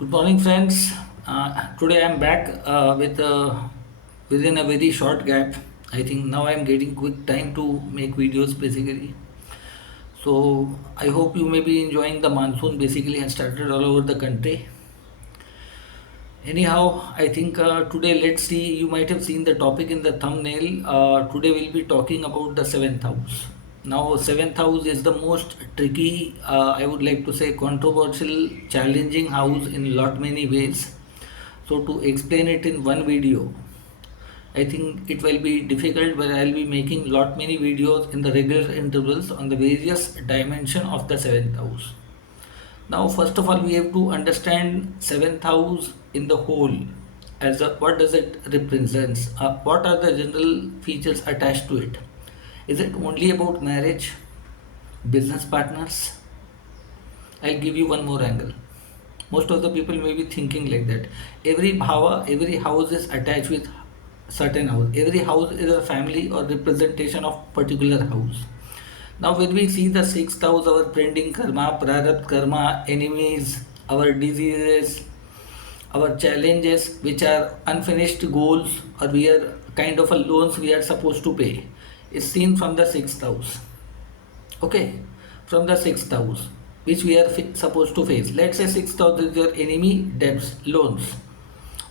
Good morning, friends. Today I'm back within a very short gap. I think now I'm getting quick time to make videos basically. So I hope you may be enjoying the monsoon basically has started all over the country. Anyhow, I think today let's see. You might have seen the topic in the thumbnail. Today we'll be talking about the seventh house. Now, seventh house is the most tricky, I would like to say, controversial, challenging house in lot many ways. So, to explain it in one video, I think it will be difficult, but I'll be making lot many videos in the regular intervals on the various dimension of the seventh house. Now, first of all, we have to understand seventh house in the whole. As a, what does it represents? What are the general features attached to it? Is it only about marriage, business partners? I'll give you one more angle. Most of the people may be thinking like that. Every bhava, every house is attached with certain house. Every house is a family or representation of particular house. Now, when we see the sixth house, our pending karma, prarabdha karma, enemies, our diseases, our challenges, which are unfinished goals, or we are kind of a loans we are supposed to pay, is seen from the sixth house. Okay, from the sixth house, which we are supposed to face. Let's say sixth house is your enemy, debts, loans,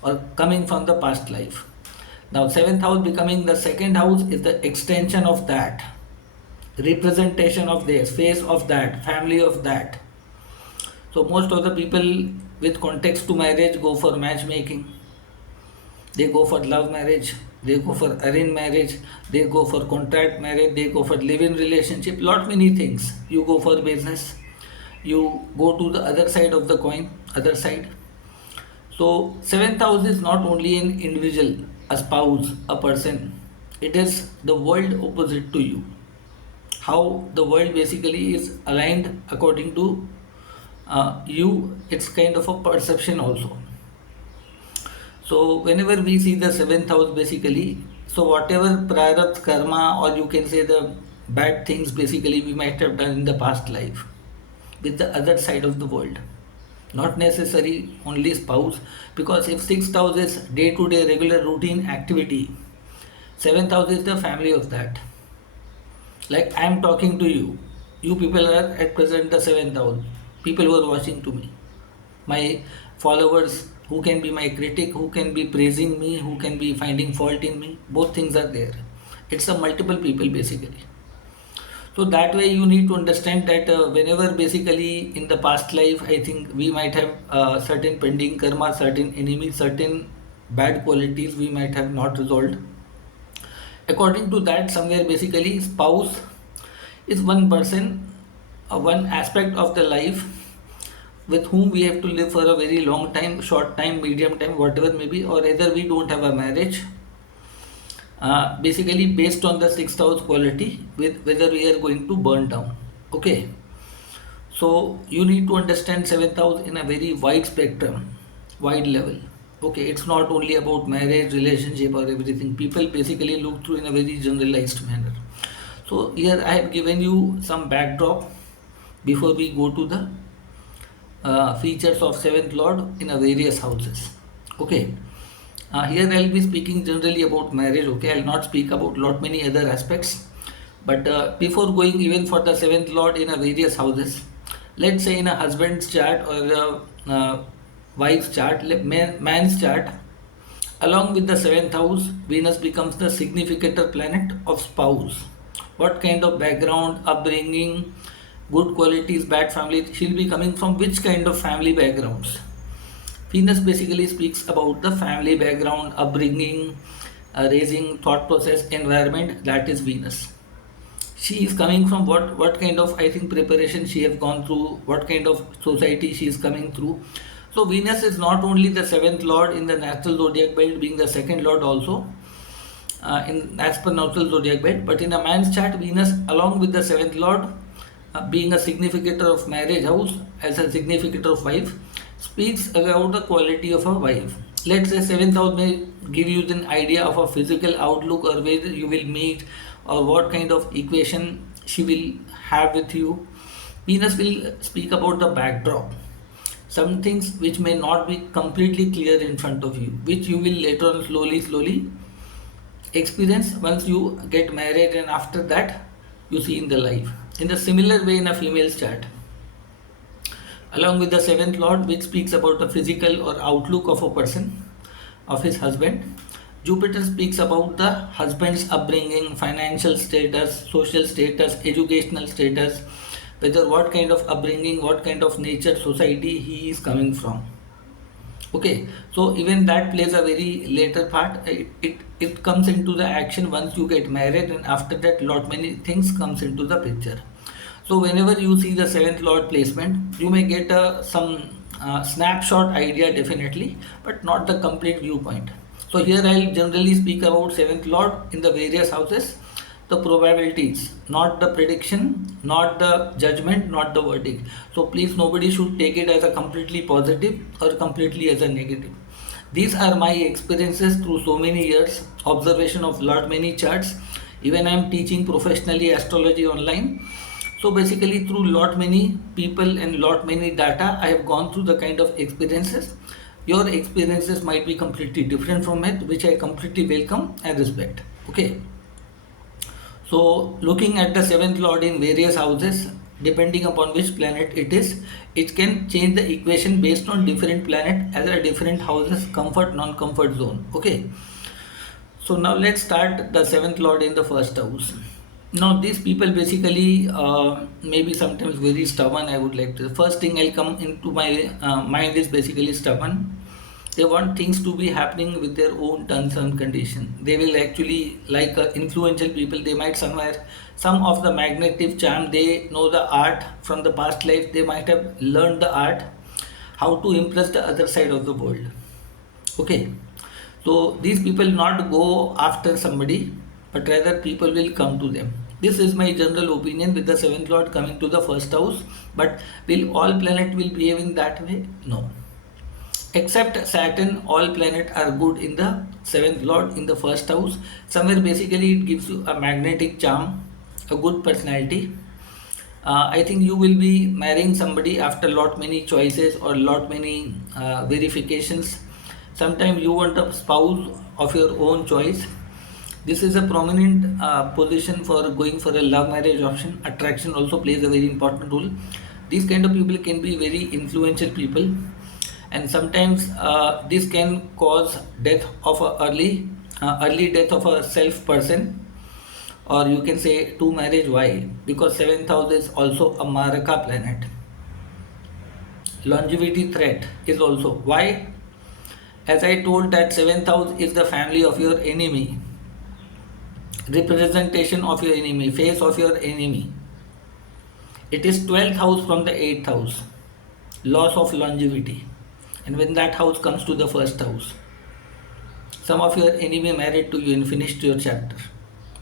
or coming from the past life. Now, seventh house becoming the second house is the extension of that, representation of this, face of that, family of that. So most of the people with context to marriage go for matchmaking. They go for love marriage. They go for arranged marriage. They go for contract marriage. They go for live-in relationship. Lot many things. You go for business. You go to the other side of the coin, other side. So seventh house is not only an individual, a spouse, a person. It is the world opposite to you. How the world basically is aligned according to you. It's kind of a perception also. So whenever we see the seventh house basically, so whatever prarabdha karma, or you can say the bad things basically we might have done in the past life with the other side of the world, not necessary only spouse, because if sixth house is day to day regular routine activity, seventh house is the family of that. Like I am talking to you, you people are at present the seventh house, people who are watching to me, my followers, who can be my critic, who can be praising me, who can be finding fault in me, both things are there. It's a multiple people basically. So that way you need to understand that whenever basically in the past life, I think we might have certain pending karma, certain enemies, certain bad qualities we might have not resolved. According to that, somewhere basically spouse is one person, one aspect of the life with whom we have to live for a very long time, short time, medium time, whatever maybe, or either we don't have a marriage. Basically based on the sixth house quality, with whether we are going to burn down. Okay, so you need to understand seventh house in a very wide spectrum, wide level. Okay, it's not only about marriage, relationship, or everything. People basically look through in a very generalized manner. So here I have given you some backdrop before we go to the features of seventh lord in a various houses. Okay, here I'll be speaking generally about marriage. Okay, I'll not speak about lot many other aspects. But before going even for the seventh lord in a various houses, let's say in a husband's chart or wife's chart, man's chart, along with the seventh house, Venus becomes the significator planet of spouse. What kind of background, upbringing, good qualities, bad family, she'll be coming from which kind of family backgrounds. Venus basically speaks about the family background, upbringing, raising, thought process, environment. That is Venus. She is coming from what kind of, I think, preparation she have gone through, what kind of society she is coming through. So Venus is not only the seventh lord in the natural zodiac belt, being the second lord also in as per natural zodiac belt, but in a man's chart, Venus along with the seventh lord, being a significator of marriage house as a significator of wife, speaks about the quality of a wife. Let's say seventh house may give you an idea of a physical outlook, or where you will meet, or what kind of equation she will have with you. Venus will speak about the backdrop. some things which may not be completely clear in front of you, which you will later on slowly experience once you get married, and after that you see in the life. In the similar way, in a female's chart, along with the seventh lord, which speaks about the physical or outlook of a person, of his husband, Jupiter speaks about the husband's upbringing, financial status, social status, educational status, whether what kind of upbringing, what kind of nature, society he is coming from. Okay, so even that plays a very later part. It comes into the action once you get married, and after that lot many things comes into the picture. So whenever you see the seventh lord placement, you may get some snapshot idea definitely, but not the complete viewpoint. So here I'll generally speak about seventh lord in the various houses, the probabilities, not the prediction, not the judgment, not the verdict. So please, nobody should take it as a completely positive or completely as a negative. These are my experiences through so many years, observation of lot many charts. Even I am teaching professionally astrology online. So basically through lot many people and lot many data, I have gone through the kind of experiences. Your experiences might be completely different from it, which I completely welcome and respect. Okay. So looking at the seventh lord in various houses, depending upon which planet it is, it can change the equation based on different planet as a different houses, comfort, non-comfort zone. Okay. So now let's start the seventh lord in the first house. Now these people basically maybe sometimes very stubborn. I would like to. First thing I'll come into my mind is basically stubborn. They want things to be happening with their own terms and condition. They will actually, like influential people, they might somewhere, some of the magnetic charm, they know the art from the past life, they might have learned the art, how to impress the other side of the world. Okay, so these people not go after somebody, but rather people will come to them. This is my general opinion with the seventh lord coming to the first house. But will all planet will behave in that way? No. Except Saturn, all planets are good in the seventh lord in the first house. Somewhere basically it gives you a magnetic charm, a good personality. I think you will be marrying somebody after lot many choices or lot many verifications. Sometimes you want a spouse of your own choice. This is a prominent position for going for a love marriage option. Attraction also plays a very important role. These kind of people can be very influential people, and sometimes this can cause death of a early death of a self person, or you can say to marriage. Why? Because seventh house is also a maraka planet. Longevity threat is also why. As I told, that seventh house is the family of your enemy, representation of your enemy, face of your enemy. It is 12th house from the 8th house, loss of longevity. And when that house comes to the first house, some of your enemy married to you and finished your chapter.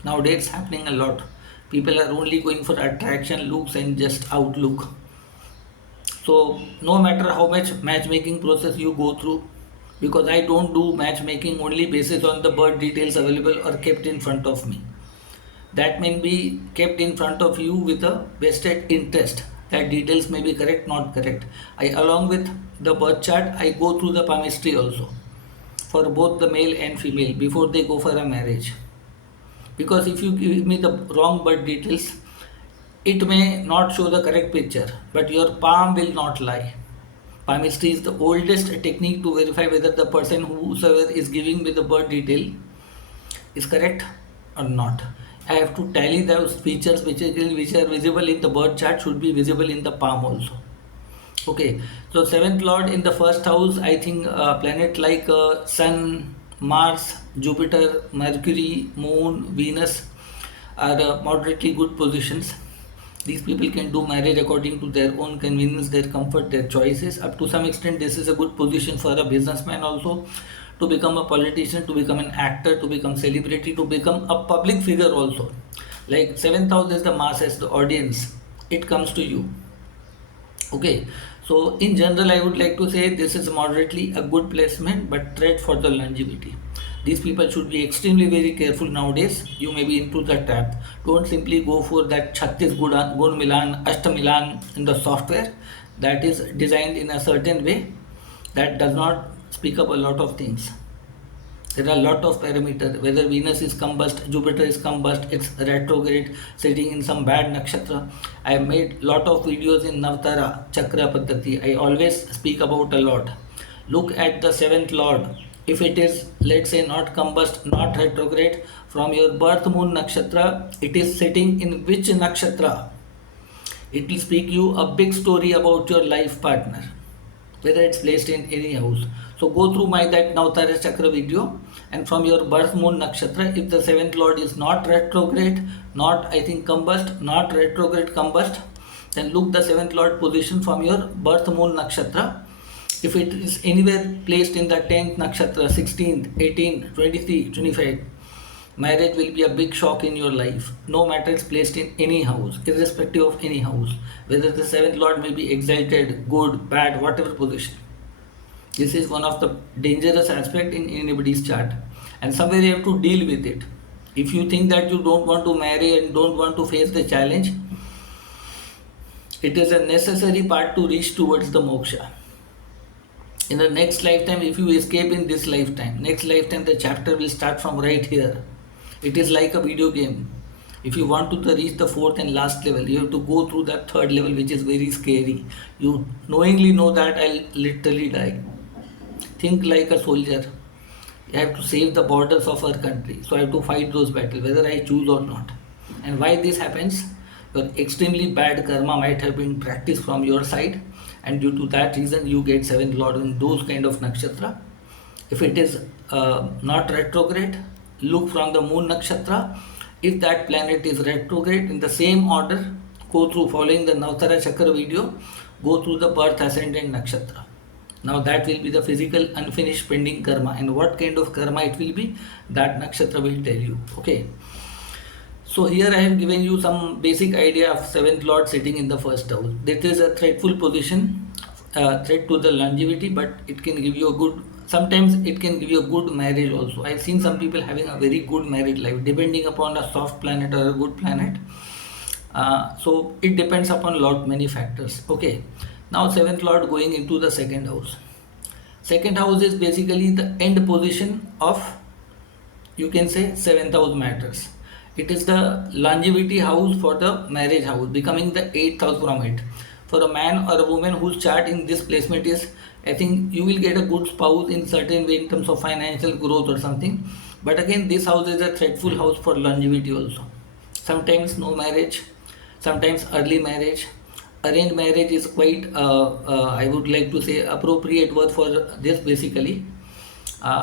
Nowadays it's happening a lot. People are only going for attraction, looks, and just outlook. So no matter how much matchmaking process you go through, because I don't do matchmaking only basis on the birth details available or kept in front of me. That may be kept in front of you with a vested interest. That details may be correct, not correct. I, along with the birth chart, I go through the palmistry also for both the male and female before they go for a marriage. Because if you give me the wrong birth details, it may not show the correct picture, but your palm will not lie. Palmistry is the oldest technique to verify whether the person whosoever is giving me the birth detail is correct or not. I have to tally those features which are visible in the birth chart should be visible in the palm also. Okay, so seventh lord in the first house, I think planet like Sun, Mars, Jupiter, Mercury, Moon, Venus are moderately good positions. These people can do marriage according to their own convenience, their comfort, their choices. Up to some extent, this is a good position for a businessman also, to become a politician, to become an actor, to become celebrity, to become a public figure also. Like seventh house is the masses, the audience. It comes to you. Okay, so in general, I would like to say this is moderately a good placement, but tread for the longevity. These people should be extremely very careful nowadays. You may be into the trap. Don't simply go for that Chhattis Gun Milan, Ashta Milan in the software. that is designed in a certain way that does not speak up a lot of things. There are a lot of parameters, whether Venus is combust, Jupiter is combust, it's retrograde, sitting in some bad nakshatra. I have made lot of videos in Navtara Chakra Paddhati. I always speak about a lot. Look at the seventh lord. If it is, let's say, not combust, not retrograde, from your birth moon nakshatra, it is sitting in which nakshatra? It will speak you a big story about your life partner, whether it's placed in any house. So go through my that Navtara Chakra video, and from your birth moon nakshatra, if the seventh lord is not retrograde, not I think combust, not retrograde combust, then look the seventh lord position from your birth moon nakshatra. If it is anywhere placed in the 10th nakshatra, 16th, 18th, 23, 25, marriage will be a big shock in your life. No matter it's placed in any house, irrespective of any house, whether the seventh lord may be exalted, good, bad, whatever position. This is one of the dangerous aspect in anybody's chart, and somewhere you have to deal with it. If you think that you don't want to marry and don't want to face the challenge, it is a necessary part to reach towards the moksha. In the next lifetime, if you escape in this lifetime, next lifetime the chapter will start from right here. It is like a video game. If you want to reach the fourth and last level, you have to go through that third level, which is very scary. You knowingly know that I'll literally die. Think like a soldier. I have to save the borders of our country. So I have to fight those battles, whether I choose or not. And why this happens? Your extremely bad karma might have been practiced from your side, and due to that reason you get seventh lord in those kind of nakshatra. If it is not retrograde, look from the moon nakshatra. If that planet is retrograde, in the same order, go through following the Navtara Chakra video, go through the birth ascendant nakshatra. Now that will be the physical unfinished pending karma, and what kind of karma it will be, that nakshatra will tell you. Okay. So here I have given you some basic idea of seventh lord sitting in the first house. This is a threatful position, threat to the longevity, but it can give you a good, sometimes it can give you a good marriage also. I've seen some people having a very good married life depending upon a soft planet or a good planet. So it depends upon lot many factors. Okay. Now seventh lord going into the second house. Second house is basically the end position of, you can say, seventh house matters. It is the longevity house for the marriage house, becoming the eighth house from it. For a man or a woman whose chart in this placement is, I think you will get a good spouse in certain way in terms of financial growth or something. But again, this house is a threatful house for longevity also. Sometimes no marriage, sometimes early marriage. Arranged marriage is quite, I would like to say, appropriate word for this basically.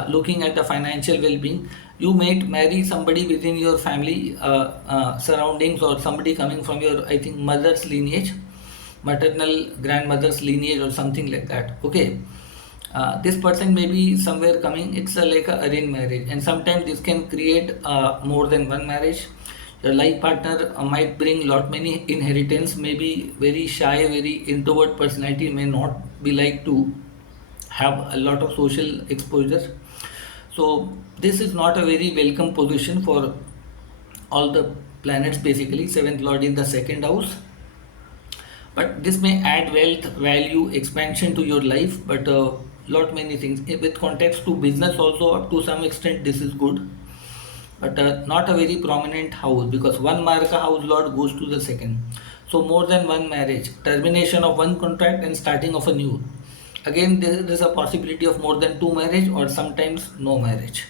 Looking at the financial well-being, you might marry somebody within your family surroundings, or somebody coming from your, I think, mother's lineage, maternal grandmother's lineage or something like that. Okay. This person may be somewhere coming, it's like a arranged marriage, and sometimes this can create more than one marriage. Your life partner might bring lot many inheritance, may be very shy, very introvert personality, may not be like to have a lot of social exposure. So this is not a very welcome position for all the planets basically, seventh lord in the second house. But this may add wealth, value, expansion to your life, but lot many things. With context to business also, up to some extent this is good, but not a very prominent house, because one marka house lord goes to the second. So more than one marriage, termination of one contract and starting of a new. Again, there is a possibility of more than two marriage, or sometimes no marriage.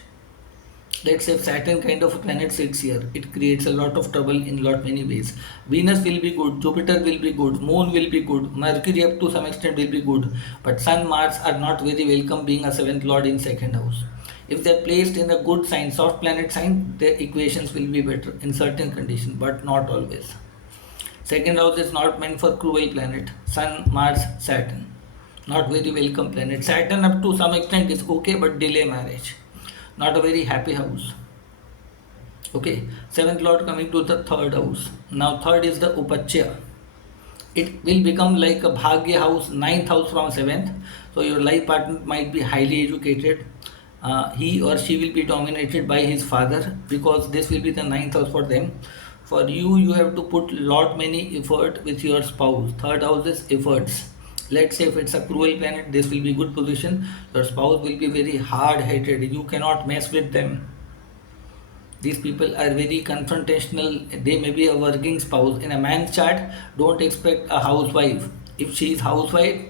Let's say Saturn kind of a planet sits here, it creates a lot of trouble in lot many ways. Venus will be good, Jupiter will be good, Moon will be good, Mercury up to some extent will be good, but Sun, Mars are not very welcome being a seventh lord in second house. If they are placed in a good sign, soft planet sign, their equations will be better in certain conditions, but not always. Second house is not meant for cruel planet. Sun, Mars, Saturn, not very welcome planet. Saturn up to some extent is okay, but delay marriage. Not a very happy house. Okay, seventh lord coming to the third house. Now third is the Upachya. It will become like a Bhagya house, ninth house from seventh. So your life partner might be highly educated. He or she will be dominated by his father, because this will be the ninth house for them. For you, you have to put lot many effort with your spouse. Third house is efforts. Let's say if it's a cruel planet, this will be good position. Your spouse will be very hard-headed. You cannot mess with them. These people are very confrontational. They may be a working spouse. In a man's chart, don't expect a housewife. If she is housewife,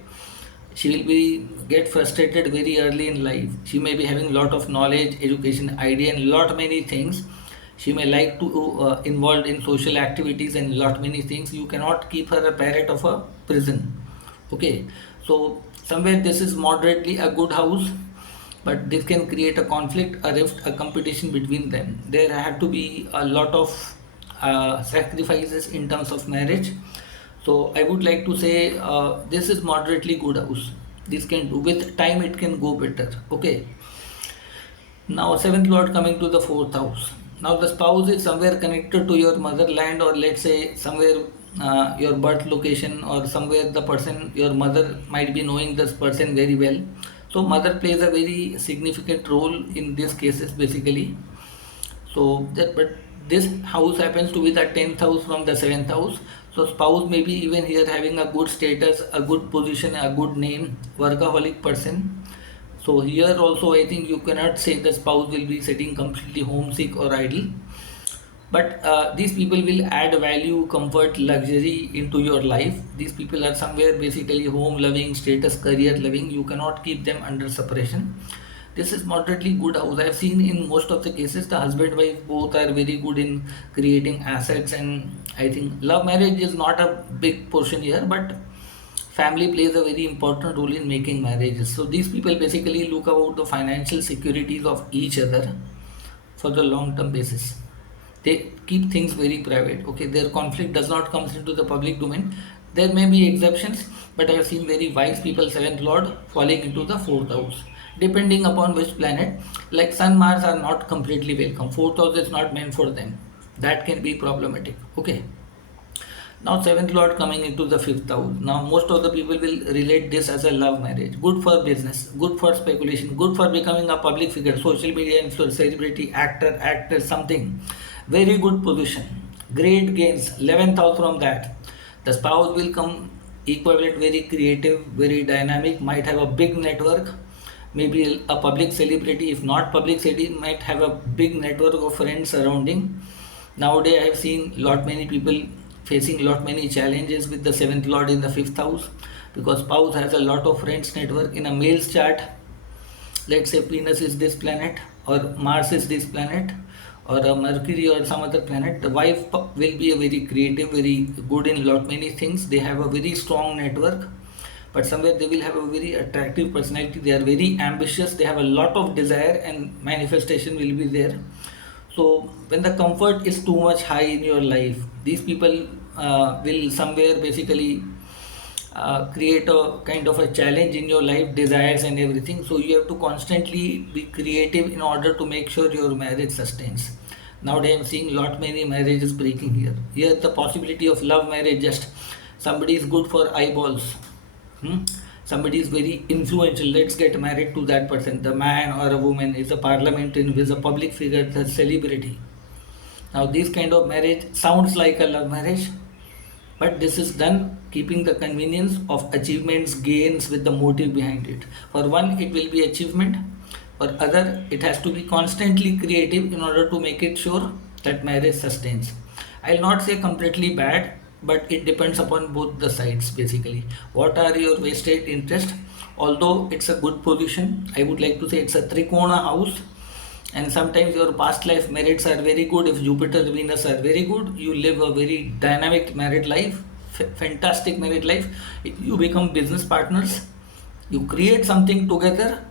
she will be get frustrated very early in life. She may be having lot of knowledge, education, idea, and lot many things. She may like to involved in social activities and lot many things. You cannot keep her a parrot of a prison. Okay, so somewhere this is moderately a good house, but this can create a conflict, a rift, a competition between them. There have to be a lot of sacrifices in terms of marriage. So I would like to say this is moderately good house. This can do, with time it can go better. Okay. Now seventh lord coming to the fourth house. Now the spouse is somewhere connected to your motherland, or let's say somewhere your birth location, or somewhere the person, your mother might be knowing this person very well. So mother plays a very significant role in these cases basically. So that, but this house happens to be the 10th house from the 7th house. So spouse may be even here having a good status, a good position, a good name, workaholic person. So here also I think you cannot say the spouse will be sitting completely homesick or idle. But these people will add value, comfort, luxury into your life. These people are somewhere basically home loving, status, career loving. You cannot keep them under suppression. This is moderately good house. I have seen in most of the cases the husband wife both are very good in creating assets, and I think love marriage is not a big portion here, but family plays a very important role in making marriages. So these people basically look about the financial securities of each other for the long term basis. They keep things very private. Okay, their conflict does not come into the public domain. There may be exceptions, but I have seen very wise people, seventh lord, falling into the fourth house, depending upon which planet. Like sun, Mars are not completely welcome. Fourth house is not meant for them. That can be problematic. Okay. Now seventh lord coming into the fifth house. Now most of the people will relate this as a love marriage. Good for business, good for speculation, good for becoming a public figure, social media influencer, celebrity, actor, actress, something. Very good position. Great gains. 11th house from that. The spouse will come equivalent, very creative, very dynamic, might have a big network, maybe a public celebrity. If not public celebrity, might have a big network of friends surrounding. Nowadays I have seen lot many people facing lot many challenges with the seventh lord in the fifth house, because spouse has a lot of friends network. In a male's chart, let's say Venus is this planet, or Mars is this planet, or a Mercury or some other planet, the wife will be a very creative, very good in lot many things. They have a very strong network, but somewhere they will have a very attractive personality. They are very ambitious, they have a lot of desire, and manifestation will be there. So when the comfort is too much high in your life, these people will somewhere basically create a kind of a challenge in your life, desires and everything. So you have to constantly be creative in order to make sure your marriage sustains. Nowadays I'm seeing lot many marriages breaking here. Here the possibility of love marriage, just somebody is good for eyeballs. Hmm? Somebody is very influential, let's get married to that person. The man or a woman is a parliamentarian, is a public figure, the celebrity. Now this kind of marriage sounds like a love marriage, but this is done keeping the convenience of achievements, gains with the motive behind it. For one, it will be achievement. For other, it has to be constantly creative in order to make it sure that marriage sustains. I'll not say completely bad, but it depends upon both the sides basically. What are your vested interest? Although it's a good position, I would like to say it's a trikona house, and sometimes your past life merits are very good. If Jupiter, Venus are very good, you live a very dynamic married life, fantastic married life. If you become business partners, you create something together,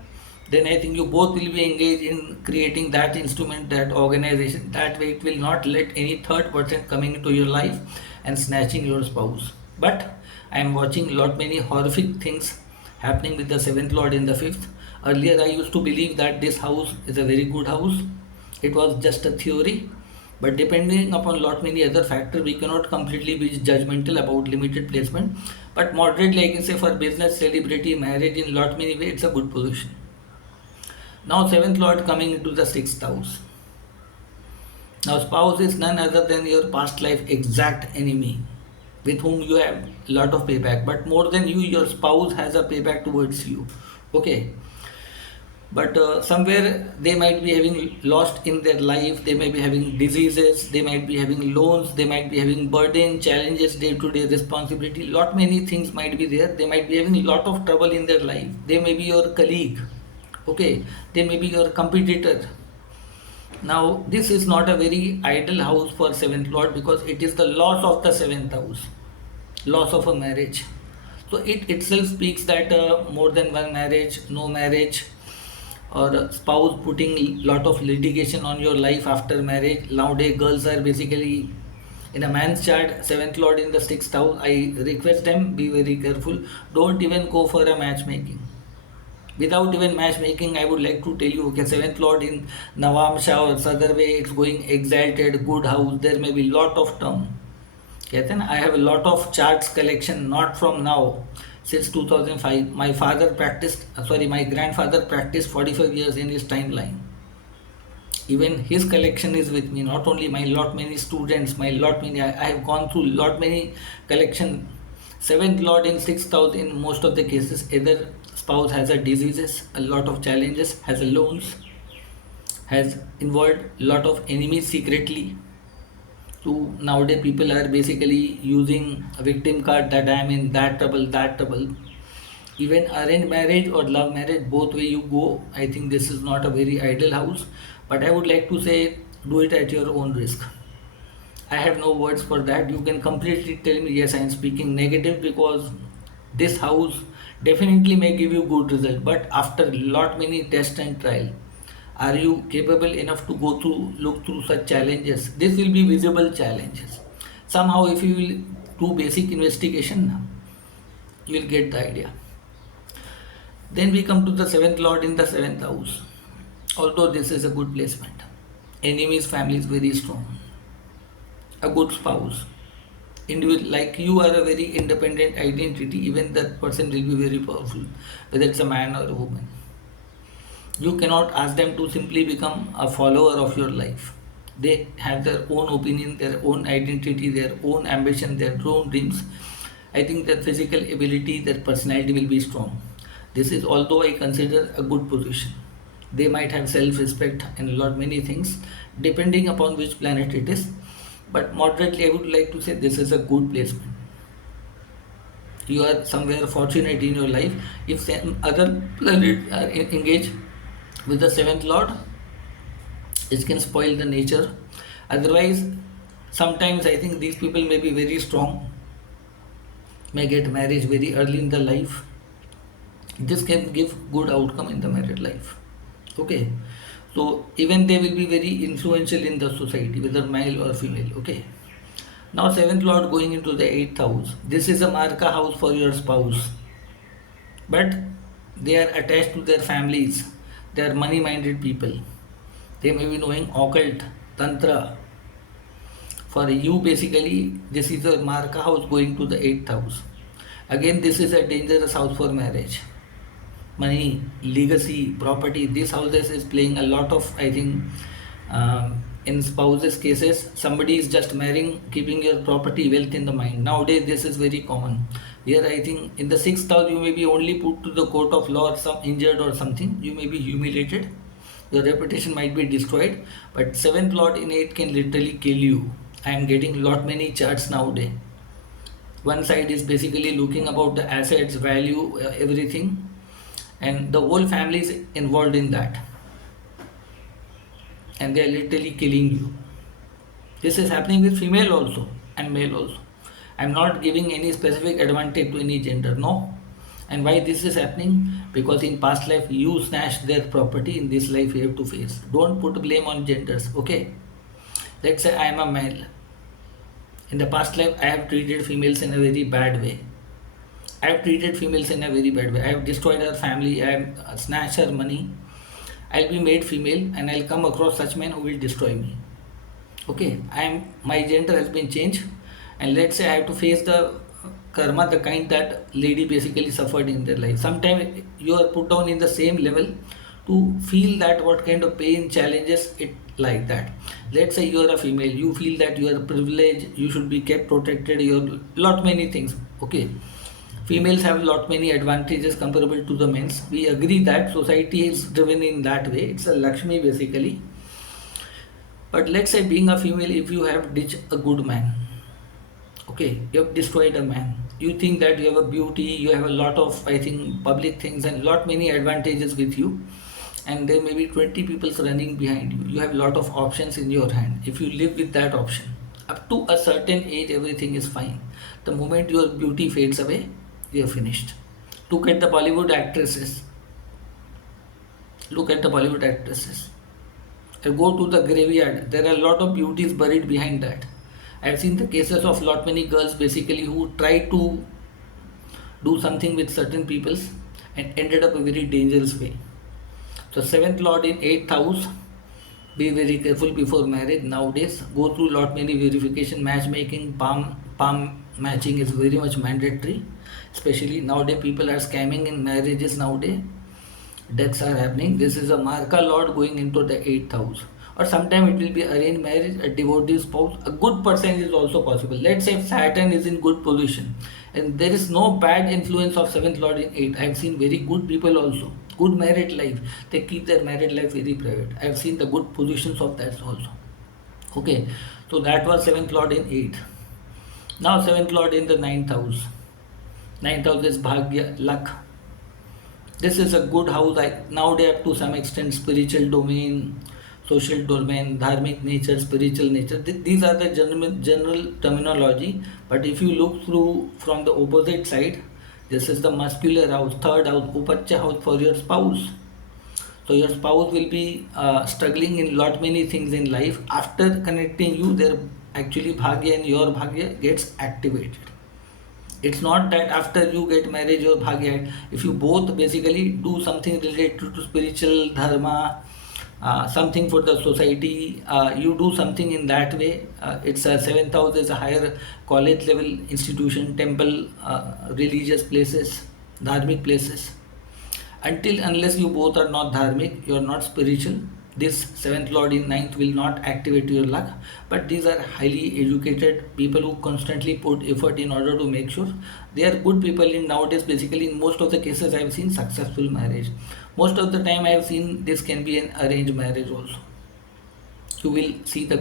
then I think you both will be engaged in creating that instrument, that organization. That way it will not let any third person coming into your life and snatching your spouse. But I am watching lot many horrific things happening with the seventh lord in the fifth. Earlier I used to believe that this house is a very good house. It was just a theory, but depending upon lot many other factors, we cannot completely be judgmental about limited placement. But moderately, I can say for business, celebrity, marriage, in lot many ways, it's a good position. Now seventh lord coming into the sixth house. Now spouse is none other than your past life exact enemy. with whom you have lot of payback, but more than you, your spouse has a payback towards you. Okay, but somewhere they might be having lost in their life, they may be having diseases, they might be having loans, they might be having burden, challenges, day to day responsibility, lot many things might be there. They might be having a lot of trouble in their life. They may be your colleague, okay, they may be your competitor. Now this is not a very ideal house for seventh lord, because it is the loss of the seventh house, loss of a marriage. So it itself speaks that more than one marriage, no marriage, or a spouse putting lot of litigation on your life after marriage. Nowadays girls are basically in a man's chart, seventh lord in the sixth house. I request them, be very careful. Don't even go for a matchmaking. Without even matchmaking, I would like to tell you, okay, seventh lord in Navamsha or Sadarve, it's going exalted, good house. There may be lot of term. कहते हैं ना, I have a lot of charts collection, not from now, since 2005. My father practiced, sorry, my grandfather practiced 45 years in his timeline. Even his collection is with me. Not only my lot many students, my lot many. I have gone through lot many collection. Seventh lord in sixth house in most of the cases. Either spouse has a diseases, a lot of challenges, has a loans, has involved lot of enemies secretly. So nowadays people are basically using a victim card, that I am in that trouble, that trouble. Even arranged marriage or love marriage, both way you go, I think this is not a very ideal house. But I would like to say, do it at your own risk. I have no words for that. You can completely tell me, yes, I am speaking negative, because this house definitely may give you good result. But after lot many tests and trial, are you capable enough to go through, look through such challenges? This will be visible challenges. Somehow, if you will do basic investigation, you will get the idea. Then we come to the seventh lord in the seventh house. Although this is a good placement, enemy's family is very strong. A good spouse, individual, like you are a very independent identity, even that person will be very powerful, whether it's a man or a woman. You cannot ask them to simply become a follower of your life. They have their own opinion, their own identity, their own ambition, their own dreams. I think their physical ability, their personality will be strong. This is, although I consider, a good position. They might have self-respect and a lot many things, depending upon which planet it is. But moderately, I would like to say this is a good placement. You are somewhere fortunate in your life. If some other planet are engaged with the seventh lord, it can spoil the nature. Otherwise, sometimes I think these people may be very strong, may get marriage very early in the life. This can give good outcome in the married life. Okay, so even they will be very influential in the society, whether male or female. Okay, now seventh lord going into the eighth house. This is a marka house for your spouse, but they are attached to their families. They are money minded people. They may be knowing occult, tantra. For you, basically, this is a marka house going to the eighth house. Again, this is a dangerous house for marriage. Money, legacy, property. These houses is playing a lot of, I think, in spouses cases, somebody is just marrying, keeping your property, wealth in the mind. Nowadays, this is very common. Here, I think in the sixth house, you may be only put to the court of law, or some injured or something. You may be humiliated. Your reputation might be destroyed. But seventh lord in eight can literally kill you. I am getting lot many charts nowadays. One side is basically looking about the assets, value, everything, and the whole family is involved in that, and they are literally killing you. This is happening with female also and male also. I am not giving any specific advantage to any gender, no. And why this is happening? Because in past life you snatched their property, in this life you have to face. Don't put blame on genders. Okay, let's say I am a male. In the past life I have treated females in a very bad way. I have treated females in a very bad way. I have destroyed her family. I have snatched her money. I'll be made female and I'll come across such men who will destroy me. Okay, my gender has been changed, and let's say I have to face the karma, the kind that lady basically suffered in their life. Sometimes you are put down in the same level to feel that what kind of pain challenges it like that. Let's say you are a female, you feel that you are privileged, you should be kept protected, you're lot many things. Okay, females have lot many advantages comparable to the men's. We agree that society is driven in that way, it's a Lakshmi basically. But let's say being a female, if you have ditched a good man, okay, you have destroyed a man, you think that you have a beauty, you have a lot of, I think, public things and lot many advantages with you, and there may be 20 people running behind you, you have a lot of options in your hand. If you live with that option up to a certain age, everything is fine. The moment your beauty fades away, you're finished. Look at the Bollywood actresses. Look at the Bollywood actresses. Go to the graveyard. There are a lot of beauties buried behind that. I've seen the cases of lot many girls basically who tried to do something with certain peoples and ended up a very dangerous way. So seventh lord in eighth house. Be very careful before marriage nowadays. Go through lot many verification, matchmaking, palm matching is very much mandatory. Especially nowadays, people are scamming in marriages nowadays. Deaths are happening. This is a Marka Lord going into the eighth house. Or sometime it will be arranged marriage, a devotee spouse. A good person is also possible. Let's say if Saturn is in good position and there is no bad influence of seventh lord in eighth. I have seen very good people also. Good married life. They keep their married life very private. I have seen the good positions of that also. Okay. So that was seventh lord in eighth. Now seventh lord in the ninth house. Ninth house is Bhagya, luck. This is a good house. Nowadays, up to some extent, spiritual domain, social domain, dharmic nature, spiritual nature. These are the general terminology. But if you look through from the opposite side, this is the muscular house, third house, upacha house for your spouse. So your spouse will be struggling in lot many things in life. After connecting you, their actually bhagya and your bhagya gets activated. It's not that after you get married your bhagya. If you both basically do something related to spiritual dharma, something for the society, you do something in that way. It's a seventh house is a higher college level institution, temple, religious places, dharmic places. Until unless you both are not dharmic, you are not spiritual, this seventh lord in ninth will not activate your luck. But these are highly educated people who constantly put effort in order to make sure they are good people. In nowadays, basically in most of the cases I have seen successful marriage. Most of the time I have seen this can be an arranged marriage also. You will see the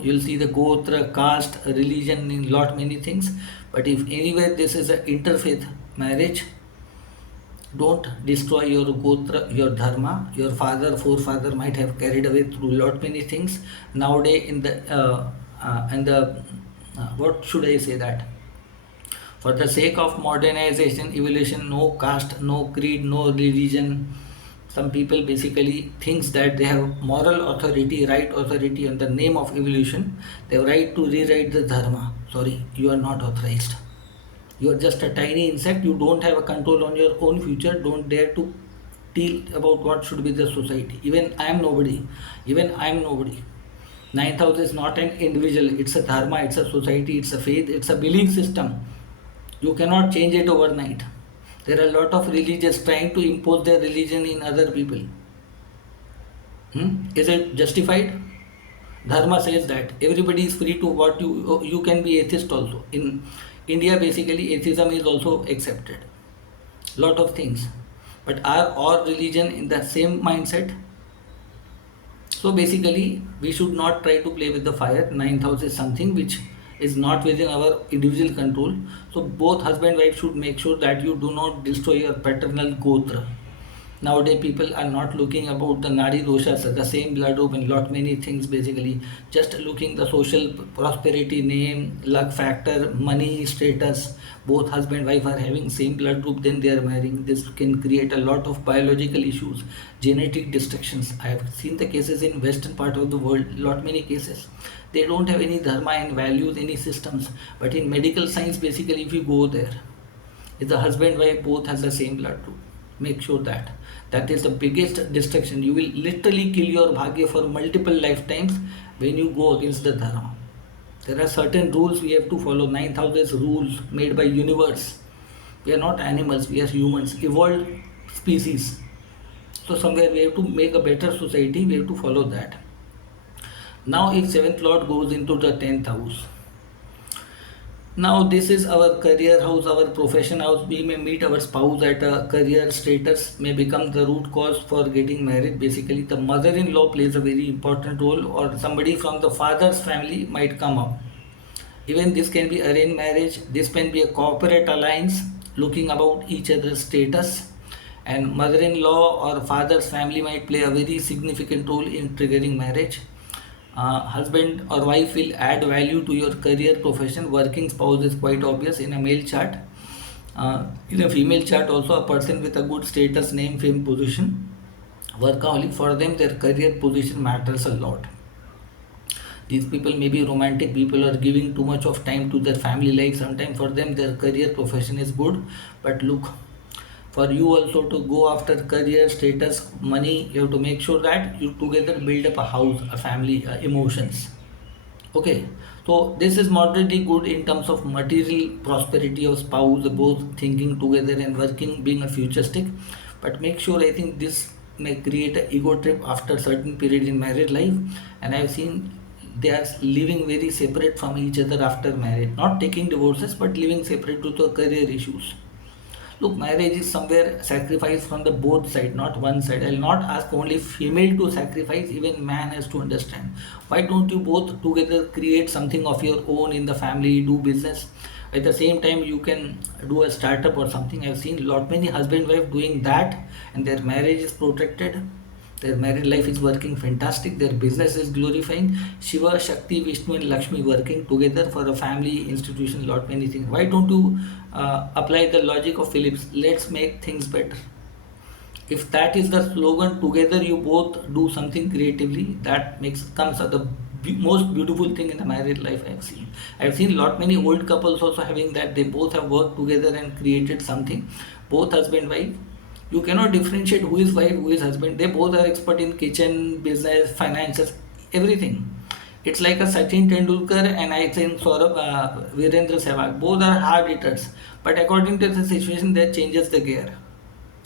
you'll see the gotra, caste, religion in lot many things. But if anywhere this is an interfaith marriage, don't destroy your gotra, your dharma. Your father, forefather might have carried away through lot many things. Nowadays in the what should I say that, for the sake of modernization, evolution, no caste, no creed, no religion, some people basically thinks that they have moral authority, right authority in the name of evolution. They have right to rewrite the dharma. Sorry, you are not authorized. You are just a tiny insect. You don't have a control on your own future. Don't dare to tell about what should be the society. Even I am nobody. Even I am nobody. Ninth house is not an individual. It's a dharma. It's a society. It's a faith. It's a belief system. You cannot change it overnight. There are a lot of religions trying to impose their religion in other people. Is it justified? Dharma says that everybody is free to what you can be atheist also. In India, basically atheism is also accepted. Lot of things, but are all religion in the same mindset? So basically, we should not try to play with the fire. Ninth house is something which is not within our individual control. So both husband and wife should make sure that you do not destroy your paternal gotra. Nowadays, people are not looking about the nadi doshas, the same blood group and lot many things basically. Just looking the social prosperity, name, luck factor, money, status. Both husband and wife are having same blood group, then they are marrying. This can create a lot of biological issues, genetic destructions. I have seen the cases in western part of the world, lot many cases. They don't have any dharma and values, any systems. But in medical science, basically, if you go there, if the husband and wife both has the same blood group, make sure that that is the biggest destruction. You will literally kill your bhagya for multiple lifetimes when you go against the dharma. There are certain rules we have to follow. 9,000 rules made by universe. We are not animals, we are humans, evolved species. So somewhere we have to make a better society, we have to follow that. Now if seventh lord goes into the 10th house, now this is our career house, our profession house. We may meet our spouse at a career status may become the root cause for getting married. Basically, the mother-in-law plays a very important role, or somebody from the father's family might come up. Even this can be arranged marriage. This can be a corporate alliance, looking about each other's status. And mother-in-law or father's family might play a very significant role in triggering marriage. Husband or wife will add value to your career profession. Working spouse is quite obvious in a male chart. In a female chart also, a person with a good status, name, fame, position. Workaholic, for them their career position matters a lot. These people may be romantic people or giving too much of time to their family life. Sometimes for them their career profession is good, but look, for you also to go after career status, money, you have to make sure that you together build up a house, a family, emotions. Okay, so this is moderately good in terms of material prosperity of spouse, both thinking together and working, being a futuristic. But make sure, I think this may create a ego trip after certain period in married life, and I've seen they are living very separate from each other after marriage, not taking divorces but living separate due to career issues. Look, marriage is somewhere sacrifice from the both side, not one side. I'll not ask only female to sacrifice, even man has to understand. Why don't you both together create something of your own in the family, do business? At the same time, you can do a startup or something. I've seen lot many husband wife doing that, and their marriage is protected. Their married life is working fantastic. Their business is glorifying. Shiva, Shakti, Vishnu, and Lakshmi working together for a family institution. Lot many things. Why don't you apply the logic of Phillips? Let's make things better. If that is the slogan, together you both do something creatively. That makes comes the most beautiful thing in the married life I've seen. I've seen lot many old couples also having that. They both have worked together and created something. Both husband wife, you cannot differentiate who is wife, who is husband. They both are expert in kitchen, business, finances, everything. It's like a Sachin Tendulkar and I think Saurabh Virendra Sehwag. Both are hard hitters, but according to the situation, that changes the gear.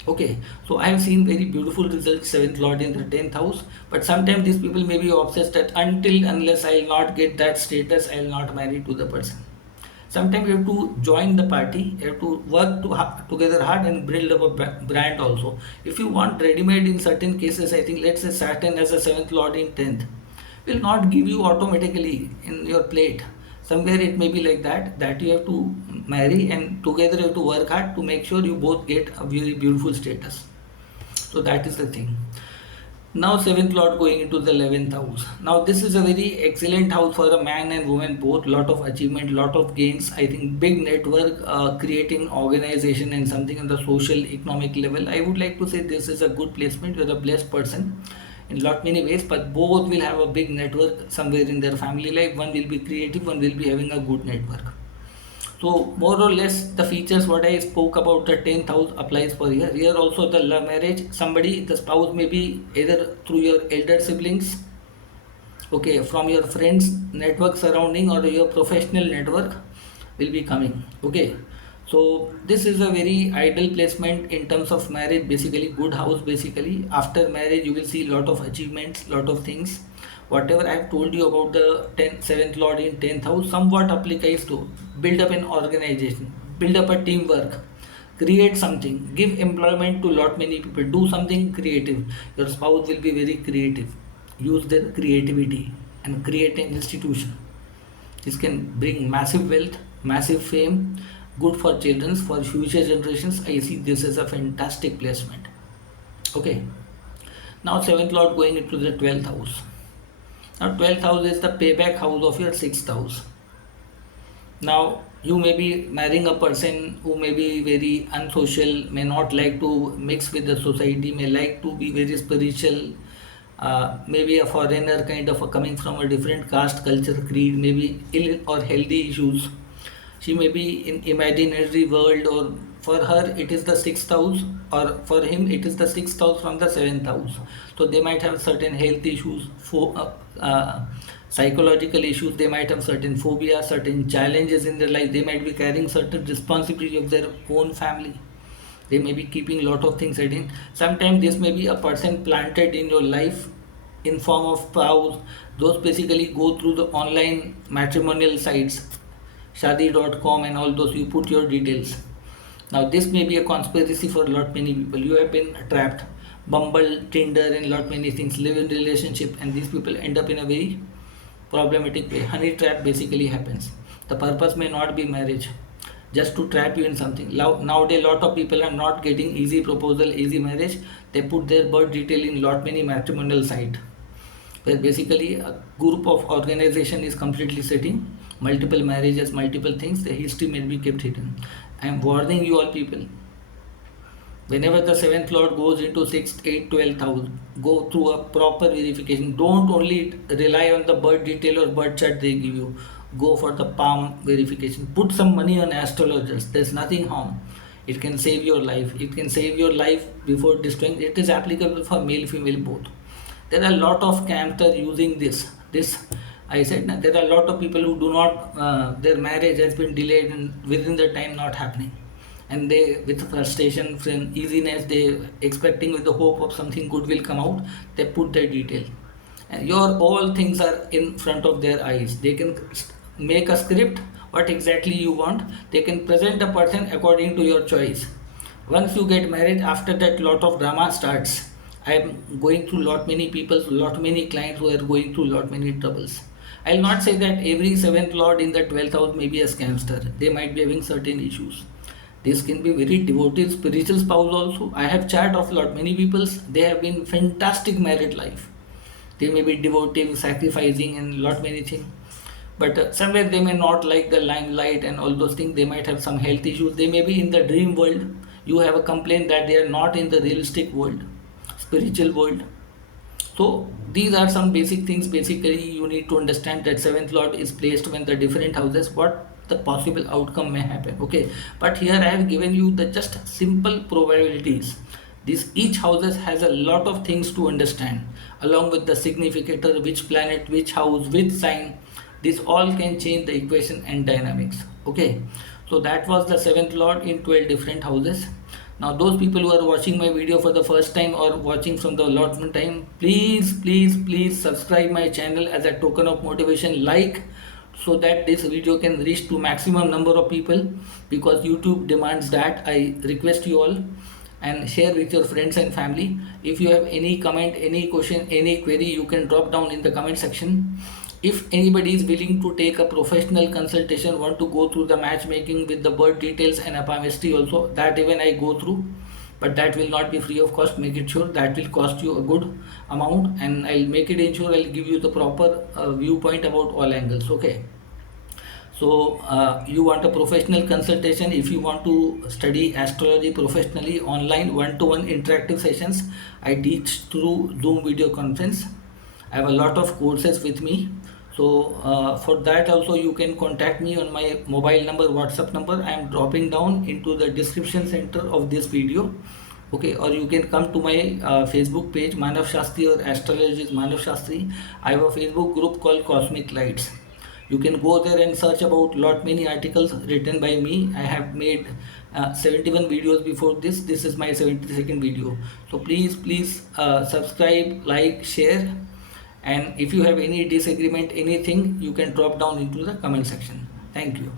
Okay, so I have seen very beautiful results, seventh lord in the 10th house. But sometimes these people may be obsessed that until unless I will not get that status, I will not marry to the person. Sometimes you have to join the party, you have to work together hard and build up a brand also. If you want ready-made in certain cases, I think let's say Saturn as a seventh lord in 10th will not give you automatically in your plate. Somewhere it may be like that, that you have to marry and together you have to work hard to make sure you both get a very beautiful status. So that is the thing. Now seventh lord going into the 11th house. Now this is a very excellent house for a man and woman both. Lot of achievement, lot of gains. I think big network, creating organization and something on the social economic level. I would like to say this is a good placement. You're a blessed person in lot many ways, but both will have a big network somewhere in their family life. One will be creative, one will be having a good network. So more or less the features what I spoke about the 10th house applies for here. Here also the love marriage, somebody, the spouse may be either through your elder siblings, okay, from your friends network surrounding or your professional network will be coming. Okay, so this is a very ideal placement in terms of marriage, basically good house. Basically after marriage you will see lot of achievements, lot of things. Whatever I have told you about the 10th, 7th lord in 10th house somewhat applies to build up an organization, build up a teamwork, create something, give employment to lot many people, do something creative. Your spouse will be very creative, use their creativity and create an institution. This can bring massive wealth, massive fame, good for children, for future generations. I see this as a fantastic placement. Okay, now 7th lord going into the 12th house. Now 12th house is the payback house of your 6th house. Now you may be marrying a person who may be very unsocial, may not like to mix with the society, may like to be very spiritual, maybe a foreigner kind of a coming from a different caste, culture, creed, maybe ill or healthy issues. She may be in imaginary world, or for her it is the 6th house, or for him it is the 6th house from the 7th house. So they might have certain health issues, psychological issues, they might have certain phobia, certain challenges in their life, they might be carrying certain responsibility of their own family. They may be keeping lot of things hidden. Sometimes this may be a person planted in your life in form of spouse. Those basically go through the online matrimonial sites, shadi.com and all those. You put your details. Now this may be a conspiracy for lot many people. You have been trapped, Bumble, Tinder, and lot many things. Live in relationship, and these people end up in a very problematic way. Honey trap basically happens. The purpose may not be marriage, just to trap you in something. Nowadays, lot of people are not getting easy proposal, easy marriage. They put their birth detail in lot many matrimonial site, where basically a group of organization is completely setting multiple marriages, multiple things. The history may be kept hidden. I am warning you all people. Whenever the seventh lord goes into 6th, 8th, 12th house, go through a proper verification. Don't only rely on the birth detail or birth chart they give you. Go for the palm verification. Put some money on astrologers. There's nothing harm. It can save your life. It can save your life before destroying. It is applicable for male, female both. There are a lot of cancers using this I said there are a lot of people who do not their marriage has been delayed and within the time not happening, and they with frustration and easiness they expecting with the hope of something good will come out, they put their detail, and your all things are in front of their eyes. They can make a script what exactly you want. They can present the person according to your choice. Once you get married, after that lot of drama starts. I am going through lot many people, lot many clients who are going through lot many troubles. I'll not say that every seventh lord in the 12th house may be a scamster. They might be having certain issues. This can be very devoted spiritual spouse also. I have chat of lot many people. They have been fantastic married life. They may be devoting, sacrificing, and lot many things. But somewhere they may not like the limelight and all those things. They might have some health issues. They may be in the dream world. You have a complaint that they are not in the realistic world, spiritual world. So these are some basic things. Basically, you need to understand that seventh lord is placed when the different houses, what the possible outcome may happen. Okay, but here I have given you the just simple probabilities. This each houses has a lot of things to understand, along with the significator, which planet, which house, which sign. This all can change the equation and dynamics. Okay, so that was the seventh lord in 12 different houses. Now those people who are watching my video for the first time or watching from the lot of time, please subscribe my channel as a token of motivation, like, so that this video can reach to maximum number of people, because YouTube demands that. I request you all, and share with your friends and family. If you have any comment, any question, any query, you can drop down in the comment section. If anybody is willing to take a professional consultation, want to go through the matchmaking with the birth details and a palmistry also, that even I go through, but that will not be free of cost. Make it sure that will cost you a good amount, and I'll make it ensure I'll give you the proper viewpoint about all angles. Okay, so you want a professional consultation. If you want to study astrology professionally, online one-to-one interactive sessions I teach through Zoom video conference. I have a lot of courses with me. So for that also you can contact me on my mobile number, WhatsApp number. I am dropping down into the description center of this video. Okay, or you can come to my Facebook page, Manav Shastri, or astrologist Manav Shastri. I have a Facebook group called Cosmic Lights. You can go there and search about lot many articles written by me. I have made 71 videos before this. This is my 72nd video. So please subscribe, like, share, and if you have any disagreement, anything, you can drop down into the comment section. Thank you.